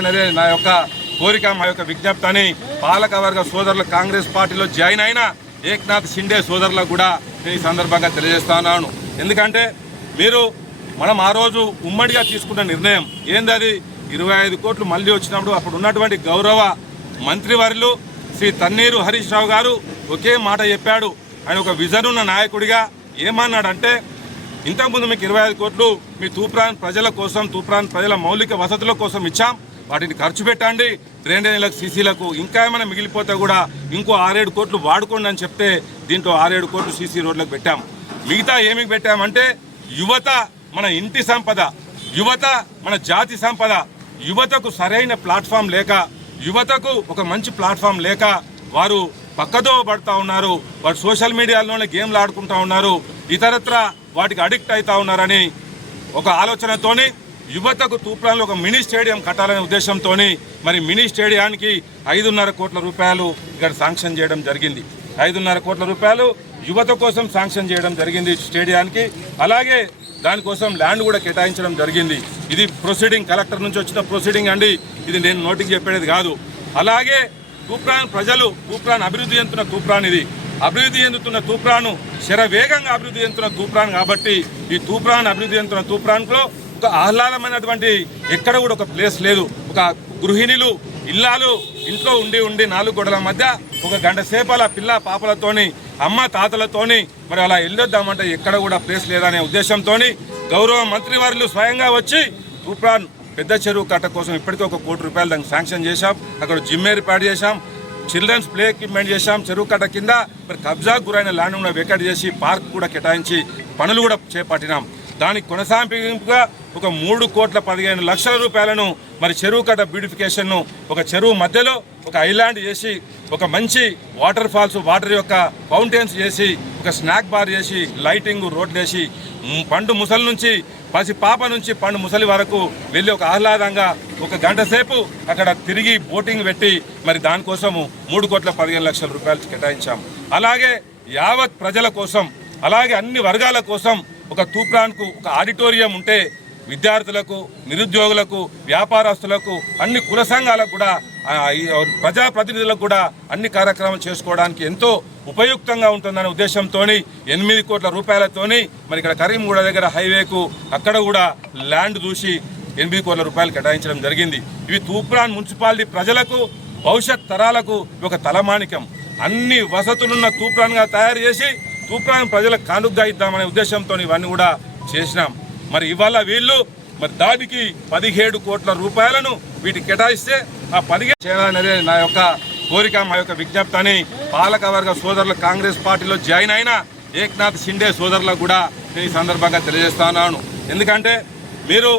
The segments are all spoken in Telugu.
చేయాలనేది నా యొక్క కోరిక మా యొక్క విజ్ఞప్తి అని పాలకవర్గ సోదరులు కాంగ్రెస్ పార్టీలో జాయిన్ అయిన ఏక్నాథ్ షిండే సోదరులకు కూడా నేను ఈ సందర్భంగా తెలియజేస్తున్నాను. ఎందుకంటే మీరు మనం ఆ రోజు ఉమ్మడిగా తీసుకున్న నిర్ణయం ఏంది అది? ఇరవై ఐదు కోట్లు మళ్ళీ వచ్చినప్పుడు అప్పుడు ఉన్నటువంటి గౌరవ మంత్రివర్యులు శ్రీ తన్నీరు హరీష్ రావు గారు ఒకే మాట చెప్పాడు. ఆయన ఒక విజన్ ఉన్న నాయకుడిగా ఏమన్నాడంటే ఇంతకుముందు మీకు ఇరవై ఐదు కోట్లు మీ తూప్రాన్ ప్రజల కోసం తూప్రాన్ ప్రజల మౌలిక వసతుల కోసం ఇచ్చాం. వాటిని ఖర్చు పెట్టండి. డ్రైనేజీలకు సీసీలకు ఇంకా ఏమైనా మిగిలిపోతే కూడా ఇంకో ఆరేడు కోట్లు వాడుకోండి అని చెప్తే దీంట్లో ఆరేడు కోట్లు సీసీ రోడ్లకు పెట్టాం మిగతా ఏమి పెట్టామంటే యువత మన ఇంటి సంపద యువత మన జాతి సంపద యువతకు సరైన ప్లాట్ఫామ్ లేక యువతకు ఒక మంచి ప్లాట్ఫామ్ లేక వారు పక్కదో పడుతూ ఉన్నారు వారు సోషల్ మీడియాలోనే గేమ్లు ఆడుకుంటా ఉన్నారు ఇతరత్ర వాటికి అడిక్ట్ అవుతా ఉన్నారని ఒక ఆలోచనతోని యువతకు తూప్రాన్లో ఒక మినీ స్టేడియం కట్టాలనే ఉద్దేశంతో మరి మినీ స్టేడియానికి ఐదున్నర కోట్ల రూపాయలు ఇక్కడ శాంక్షన్ చేయడం జరిగింది. ఐదున్నర కోట్ల రూపాయలు యువత కోసం శాంక్షన్ చేయడం జరిగింది స్టేడియానికి. అలాగే దానికోసం ల్యాండ్ కూడా కేటాయించడం జరిగింది. ఇది ప్రొసీడింగ్ కలెక్టర్ నుంచి వచ్చిన ప్రొసీడింగ్ అండి. ఇది నేను నోటికి చెప్పేది కాదు. అలాగే తూప్రాన్ ప్రజలు తూప్రాన్ అభివృద్ధి చెందుతున్న తూప్రాన్ ఇది. అభివృద్ధి చెందుతున్న తూప్రాను శరవేగంగా అభివృద్ధి చెందుతున్న తూప్రాన్ కాబట్టి ఈ తూప్రాన్ అభివృద్ధి చెందుతున్న తూప్రాన్లో ఒక ఆహ్లాదమైనటువంటి ఎక్కడ కూడా ఒక ప్లేస్ లేదు. ఒక గృహిణులు ఇల్లాలు ఇంట్లో ఉండి ఉండి నాలుగు గొడవల మధ్య ఒక గంట సేపల పిల్ల పాపలతోని అమ్మ తాతలతోని మరి అలా వెళ్ళొద్దామంటే ఎక్కడ కూడా ప్లేస్ లేదనే ఉద్దేశంతో గౌరవ మంత్రివర్యులు స్వయంగా వచ్చి తూప్రాన్ పెద్ద చెరువు కట్ట కోసం ఇప్పటికే ఒక కోటి రూపాయలు దానికి శాంక్షన్ చేశాం. అక్కడ జిమ్ ఏర్పాటు చేశాం. చిల్డ్రన్స్ ప్లే ఎక్విప్మెంట్ చేశాం. చెరువు కట్ట కింద మరి కబ్జాకు గురైన ల్యాండ్ కూడా వేకట్ చేసి పార్క్ కూడా కేటాయించి పనులు కూడా చేపట్టినాం. దానికి కొనసాగింపుగా ఒక మూడు కోట్ల పదిహేను లక్షల రూపాయలను మరి చెరువు కట్ట బ్యూటిఫికేషన్ను ఒక చెరువు మధ్యలో ఒక ఐలాండ్ చేసి ఒక మంచి వాటర్ ఫాల్స్ వాటర్ యొక్క ఫౌంటైన్స్ చేసి ఒక స్నాక్ బార్ చేసి లైటింగ్ రోడ్లు వేసి పండు ముసలి నుంచి పసి పాప నుంచి పండు ముసలి వరకు వెళ్ళి ఒక ఆహ్లాదంగా ఒక గంట సేపు అక్కడ తిరిగి బోటింగ్ పెట్టి మరి దానికోసము మూడు కోట్ల పదిహేను లక్షల రూపాయలు కేటాయించాం అలాగే యావత్ ప్రజల కోసం అలాగే అన్ని వర్గాల కోసం ఒక తూప్రాన్కు ఒక ఆడిటోరియం ఉంటే విద్యార్థులకు నిరుద్యోగులకు వ్యాపారస్తులకు అన్ని కుల సంఘాలకు కూడా ప్రజాప్రతినిధులకు కూడా అన్ని కార్యక్రమాలు చేసుకోవడానికి ఎంతో ఉపయుక్తంగా ఉంటుందనే ఉద్దేశంతో ఎనిమిది కోట్ల రూపాయలతోని మరి ఇక్కడ కరీంగూడ దగ్గర హైవేకు అక్కడ కూడా ల్యాండ్ చూసి ఎనిమిది కోట్ల రూపాయలు కేటాయించడం జరిగింది. ఇవి తూప్రాన్ మున్సిపాలిటీ ప్రజలకు భవిష్యత్ తరాలకు ఒక తలమానికం. అన్ని వసతులున్న తూప్రాన్గా తయారు చేసి తూప్రాన్ ప్రజలకు కానుగ్గా ఇద్దామనే ఉద్దేశంతో ఇవన్నీ కూడా చేసినాం. మరి ఇవాళ వీళ్ళు మరి దానికి పదిహేడు కోట్ల రూపాయలను వీటికి కేటాయిస్తే ఆ పదిహేడు చేయాలనేది నా యొక్క కోరిక మా యొక్క విజ్ఞప్తి అని పాలకవర్గ సోదరులు కాంగ్రెస్ పార్టీలో జాయిన్ అయిన ఏక్నాథ్ షిండే సోదరులకు కూడా నేను ఈ సందర్భంగా తెలియజేస్తున్నాను. ఎందుకంటే మీరు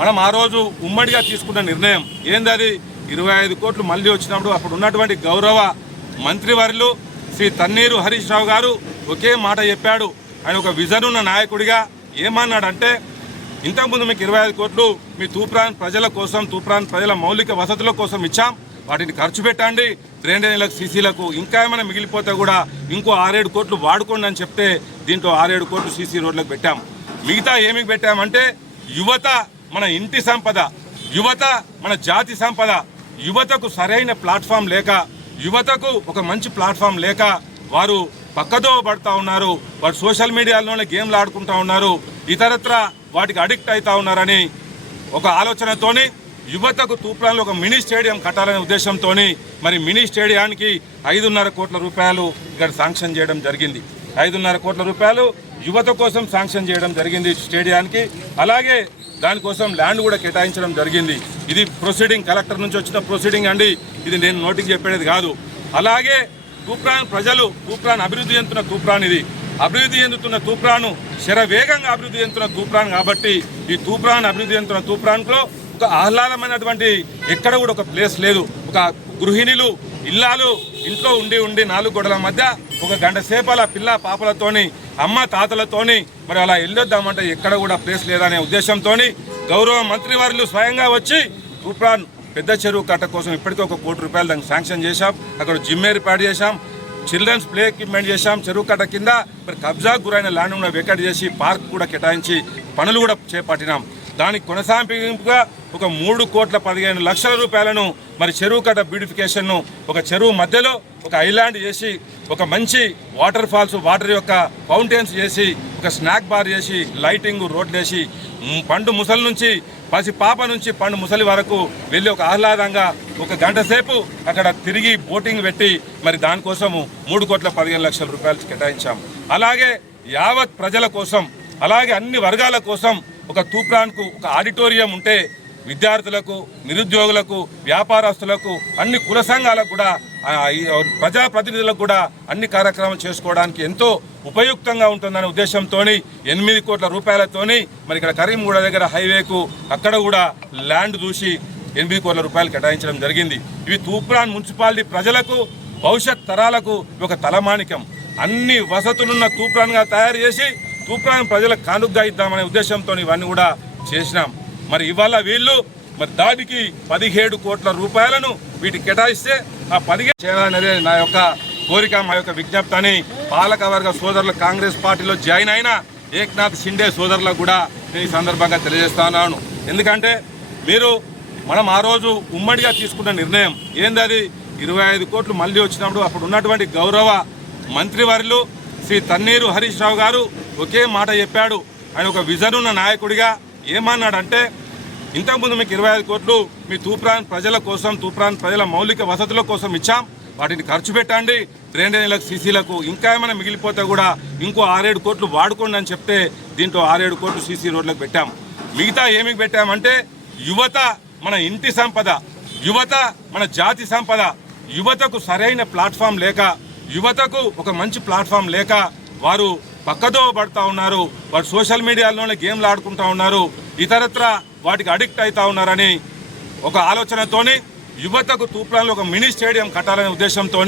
మనం ఆ రోజు ఉమ్మడిగా తీసుకున్న నిర్ణయం ఏంది అది? ఇరవై ఐదు కోట్లు మళ్ళీ వచ్చినప్పుడు అప్పుడు ఉన్నటువంటి గౌరవ మంత్రివర్యులు శ్రీ తన్నీరు హరీష్ రావు గారు ఒకే మాట చెప్పాడు. ఆయన ఒక విజన్ ఉన్న నాయకుడిగా ఏమన్నాడంటే ఇంతకుముందు మీకు ఇరవై ఐదు కోట్లు మీ తూప్రాన్ ప్రజల కోసం తూప్రాన్ ప్రజల మౌలిక వసతుల కోసం ఇచ్చాం. వాటిని ఖర్చు పెట్టండి. డ్రైనేజీలకు సీసీలకు ఇంకా ఏమైనా మిగిలిపోతే కూడా ఇంకో ఆరేడు కోట్లు వాడుకోండి అని చెప్తే దీంట్లో ఆరేడు కోట్లు సీసీ రోడ్లకు పెట్టాం. మిగతా ఏమి పెట్టామంటే యువత మన ఇంటి సంపద యువత మన జాతి సంపద యువతకు సరైన ప్లాట్ఫామ్ లేక యువతకు ఒక మంచి ప్లాట్ఫామ్ లేక వారు పక్కదో పడతా ఉన్నారు. వారు సోషల్ మీడియాలోనే గేమ్లు ఆడుకుంటా ఉన్నారు. ఇతరత్ర వాటికి అడిక్ట్ అవుతా ఉన్నారని ఒక ఆలోచనతోని యువతకు తూప్రాన్లో ఒక మినీ స్టేడియం కట్టాలనే ఉద్దేశంతో మరి మినీ స్టేడియానికి ఐదున్నర కోట్ల రూపాయలు ఇక్కడ శాంక్షన్ చేయడం జరిగింది. ఐదున్నర కోట్ల రూపాయలు యువత కోసం శాంక్షన్ చేయడం జరిగింది స్టేడియానికి. అలాగే దానికోసం ల్యాండ్ కూడా కేటాయించడం జరిగింది. ఇది ప్రొసీడింగ్ కలెక్టర్ నుంచి వచ్చిన ప్రొసీడింగ్ అండి. ఇది నేను నోటికి చెప్పేది కాదు. అలాగే తూప్రాన్ ప్రజలు తూప్రాన్ అభివృద్ధి చెందుతున్న తూప్రాన్ ఇది. అభివృద్ధి చెందుతున్న తూప్రాను శరవేగంగా అభివృద్ధి చెందుతున్న తూప్రాన్ కాబట్టి ఈ తూప్రాన్ అభివృద్ధి చెందుతున్న తూప్రాన్లో ఒక ఆహ్లాదమైనటువంటి ఎక్కడ కూడా ఒక ప్లేస్ లేదు. ఒక గృహిణులు ఇల్లాలు ఇంట్లో ఉండి ఉండి నాలుగు గొడవల మధ్య ఒక గంట సేపల పిల్ల పాపలతోని అమ్మ తాతలతోని మరి అలా వెళ్ళొద్దామంటే ఎక్కడ కూడా ప్లేస్ లేదనే ఉద్దేశంతో గౌరవ మంత్రివర్యులు స్వయంగా వచ్చి తూప్రాన్ పెద్ద చెరువు కట్ట కోసం ఇప్పటికే ఒక కోటి రూపాయలు దానికి శాంక్షన్ చేశాం. అక్కడ జిమ్ ఏర్పాటు చేశాం. చిల్డ్రన్స్ ప్లే ఎక్విప్మెంట్ చేశాం. చెరువు కట్ట కింద మరి కబ్జాకు గురైన ల్యాండ్ కూడా వెకట్ చేసి పార్క్ కూడా కేటాయించి పనులు కూడా చేపట్టినాం. దానికి కొనసాగింపుగా ఒక మూడు కోట్ల పదిహేను లక్షల రూపాయలను మరి చెరువు కట్ట బ్యూటిఫికేషన్ను ఒక చెరువు మధ్యలో ఒక ఐలాండ్ చేసి ఒక మంచి వాటర్ ఫాల్స్ వాటర్ యొక్క ఫౌంటైన్స్ చేసి ఒక స్నాక్ బార్ చేసి లైటింగ్ రోడ్లు వేసి పండు ముసలి నుంచి పసి పాప నుంచి పండు ముసలి వరకు వెళ్ళి ఒక ఆహ్లాదంగా ఒక గంట సేపు అక్కడ తిరిగి బోటింగ్ పెట్టి మరి దానికోసము మూడు కోట్ల పదిహేను లక్షల రూపాయలు కేటాయించాం అలాగే యావత్ ప్రజల కోసం అలాగే అన్ని వర్గాల కోసం ఒక తూప్రాన్కు ఒక ఆడిటోరియం ఉంటే విద్యార్థులకు నిరుద్యోగులకు వ్యాపారస్తులకు అన్ని కుల సంఘాలకు కూడా ప్రజాప్రతినిధులకు కూడా అన్ని కార్యక్రమాలు చేసుకోవడానికి ఎంతో ఉపయుక్తంగా ఉంటుందనే ఉద్దేశంతో ఎనిమిది కోట్ల రూపాయలతోని మరి ఇక్కడ కరీంగూడ దగ్గర హైవేకు అక్కడ కూడా ల్యాండ్ చూసి ఎనిమిది కోట్ల రూపాయలు కేటాయించడం జరిగింది. ఇవి తూప్రాన్ మున్సిపాలిటీ ప్రజలకు భవిష్యత్ తరాలకు ఒక తలమానికం. అన్ని వసతులున్న తూప్రాన్గా తయారు చేసి తూప్రాన్ ప్రజలకు కానుగ్గా ఇద్దామనే ఉద్దేశంతో ఇవన్నీ కూడా చేసినాం. మరి ఇవాళ వీళ్ళు మరి దానికి పదిహేడు కోట్ల రూపాయలను వీటికి కేటాయిస్తే ఆ పదిహేడు చేయాలనేది నా యొక్క కోరిక మా యొక్క విజ్ఞప్తి అని పాలకవర్గ సోదరులు కాంగ్రెస్ పార్టీలో జాయిన్ అయిన ఏక్నాథ్ షిండే సోదరులకు కూడా నేను ఈ సందర్భంగా తెలియజేస్తున్నాను. ఎందుకంటే మీరు మనం ఆ రోజు ఉమ్మడిగా తీసుకున్న నిర్ణయం ఏంది అది? ఇరవై ఐదు కోట్లు మళ్ళీ వచ్చినప్పుడు అప్పుడు ఉన్నటువంటి గౌరవ మంత్రివర్యులు శ్రీ తన్నీరు హరీష్ రావు గారు ఒకే మాట చెప్పాడు. ఆయన ఒక విజన్ ఉన్న నాయకుడిగా ఏమన్నాడంటే ఇంతకుముందు మీకు ఇరవై ఐదు కోట్లు మీ తూప్రాన్ ప్రజల కోసం తూప్రాన్ ప్రజల మౌలిక వసతుల కోసం ఇచ్చాం. వాటిని ఖర్చు పెట్టండి. డ్రైనేజీలకు సీసీలకు ఇంకా ఏమైనా మిగిలిపోతే కూడా ఇంకో ఆరేడు కోట్లు వాడుకోండి అని చెప్తే దీంట్లో ఆరేడు కోట్లు సీసీ రోడ్లకు పెట్టాం మిగతా ఏమి పెట్టామంటే యువత మన ఇంటి సంపద యువత మన జాతి సంపద యువతకు సరైన ప్లాట్ఫామ్ లేక యువతకు ఒక మంచి ప్లాట్ఫామ్ లేక వారు పక్కదో పడుతూ ఉన్నారు వారు సోషల్ మీడియాలోనే గేమ్లు ఆడుకుంటా ఉన్నారు ఇతరత్ర వాటికి అడిక్ట్ అవుతా ఉన్నారని ఒక ఆలోచనతోని యువతకు తూప్రాన్లో ఒక మినీ స్టేడియం కట్టాలనే ఉద్దేశంతో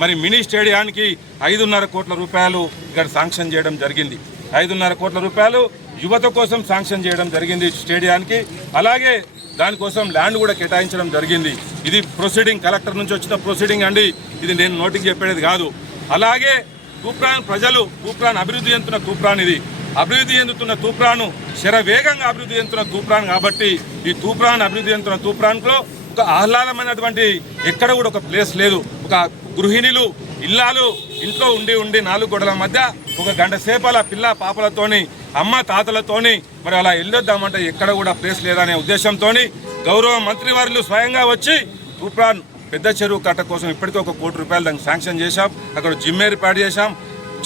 మరి మినీ స్టేడియానికి ఐదున్నర కోట్ల రూపాయలు ఇక్కడ శాంక్షన్ చేయడం జరిగింది. ఐదున్నర కోట్ల రూపాయలు యువత కోసం శాంక్షన్ చేయడం జరిగింది స్టేడియానికి. అలాగే దానికోసం ల్యాండ్ కూడా కేటాయించడం జరిగింది. ఇది ప్రొసీడింగ్ కలెక్టర్ నుంచి వచ్చిన ప్రొసీడింగ్ అండి. ఇది నేను నోటికి చెప్పేది కాదు. అలాగే తూప్రాన్ ప్రజలు తూప్రాన్ అభివృద్ధి చెందుతున్న తూప్రాన్ ఇది. అభివృద్ధి చెందుతున్న తూప్రాను శరవేగంగా అభివృద్ధి చెందుతున్న తూప్రాన్ కాబట్టి ఈ తూప్రాన్ అభివృద్ధి చెందుతున్న తూప్రాన్లో ఒక ఆహ్లాదమైనటువంటి ఎక్కడ కూడా ఒక ప్లేస్ లేదు. ఒక గృహిణులు ఇల్లాలు ఇంట్లో ఉండి ఉండి నాలుగు గొడవల మధ్య ఒక గంట సేపు అలా పిల్ల పాపలతోని అమ్మ తాతలతోని మరి అలా వెళ్ళొద్దామంటే ఎక్కడ కూడా ప్లేస్ లేదనే ఉద్దేశంతో గౌరవ మంత్రివారులు స్వయంగా వచ్చి తూప్రాన్ పెద్ద చెరువు కట్ట కోసం ఇప్పటికే ఒక కోటి రూపాయలు దానికి శాంక్షన్ చేశాం. అక్కడ జిమ్ ఏర్పాటు చేశాం.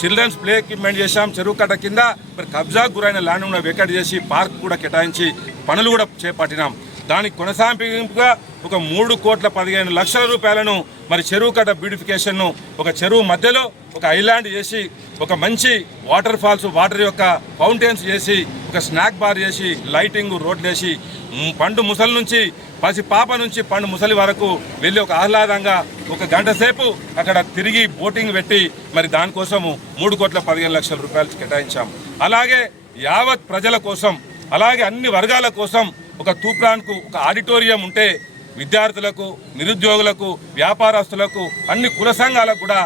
చిల్డ్రన్స్ ప్లే ఎక్విప్మెంట్ చేశాం. చెరువు కట్ట కింద మరి కబ్జాకు గురైన ల్యాండ్ కూడా వేకట్ చేసి పార్క్ కూడా కేటాయించి పనులు కూడా చేపట్టినాం. దానికి కొనసాగింపుగా ఒక మూడు కోట్ల పదిహేను లక్షల రూపాయలను మరి చెరువు కట్ట బ్యూటిఫికేషన్ను ఒక చెరువు మధ్యలో ఒక ఐలాండ్ చేసి ఒక మంచి వాటర్ ఫాల్స్ వాటర్ యొక్క ఫౌంటైన్స్ చేసి ఒక స్నాక్ బార్ చేసి లైటింగ్ రోడ్లు వేసి పండు ముసలి నుంచి పసి పాప నుంచి పండు ముసలి వరకు వెళ్ళి ఒక ఆహ్లాదంగా ఒక గంట సేపు అక్కడ తిరిగి బోటింగ్ పెట్టి మరి దానికోసము మూడు కోట్ల పదిహేను లక్షల రూపాయలు కేటాయించాం అలాగే యావత్ ప్రజల కోసం అలాగే అన్ని వర్గాల కోసం ఒక తూప్రాన్కు ఒక ఆడిటోరియం ఉంటే విద్యార్థులకు నిరుద్యోగులకు వ్యాపారస్తులకు అన్ని కుల సంఘాలకు కూడా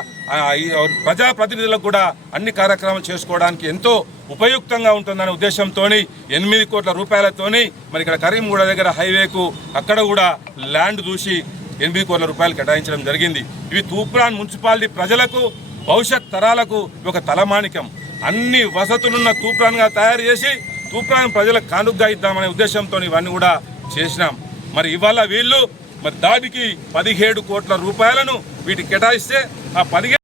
ప్రజాప్రతినిధులకు కూడా అన్ని కార్యక్రమాలు చేసుకోవడానికి ఎంతో ఉపయుక్తంగా ఉంటుందనే ఉద్దేశంతో ఎనిమిది కోట్ల రూపాయలతోని మరి ఇక్కడ కరీంగూడ దగ్గర హైవేకు అక్కడ కూడా ల్యాండ్ చూసి ఎనిమిది కోట్ల రూపాయలు కేటాయించడం జరిగింది. ఇవి తూప్రాన్ మున్సిపాలిటీ ప్రజలకు భవిష్యత్ తరాలకు ఒక తలమానికం. అన్ని వసతులున్న తూప్రాన్గా తయారు చేసి తూప్రాన్ ప్రజలకు కానుగ్గా ఇద్దామనే ఉద్దేశంతో ఇవన్నీ కూడా చేసినాం. మరి ఇవాళ వీళ్ళు మరి దానికి పదిహేడు కోట్ల రూపాయలను వీటికి కేటాయిస్తే ఆ పదిహేడు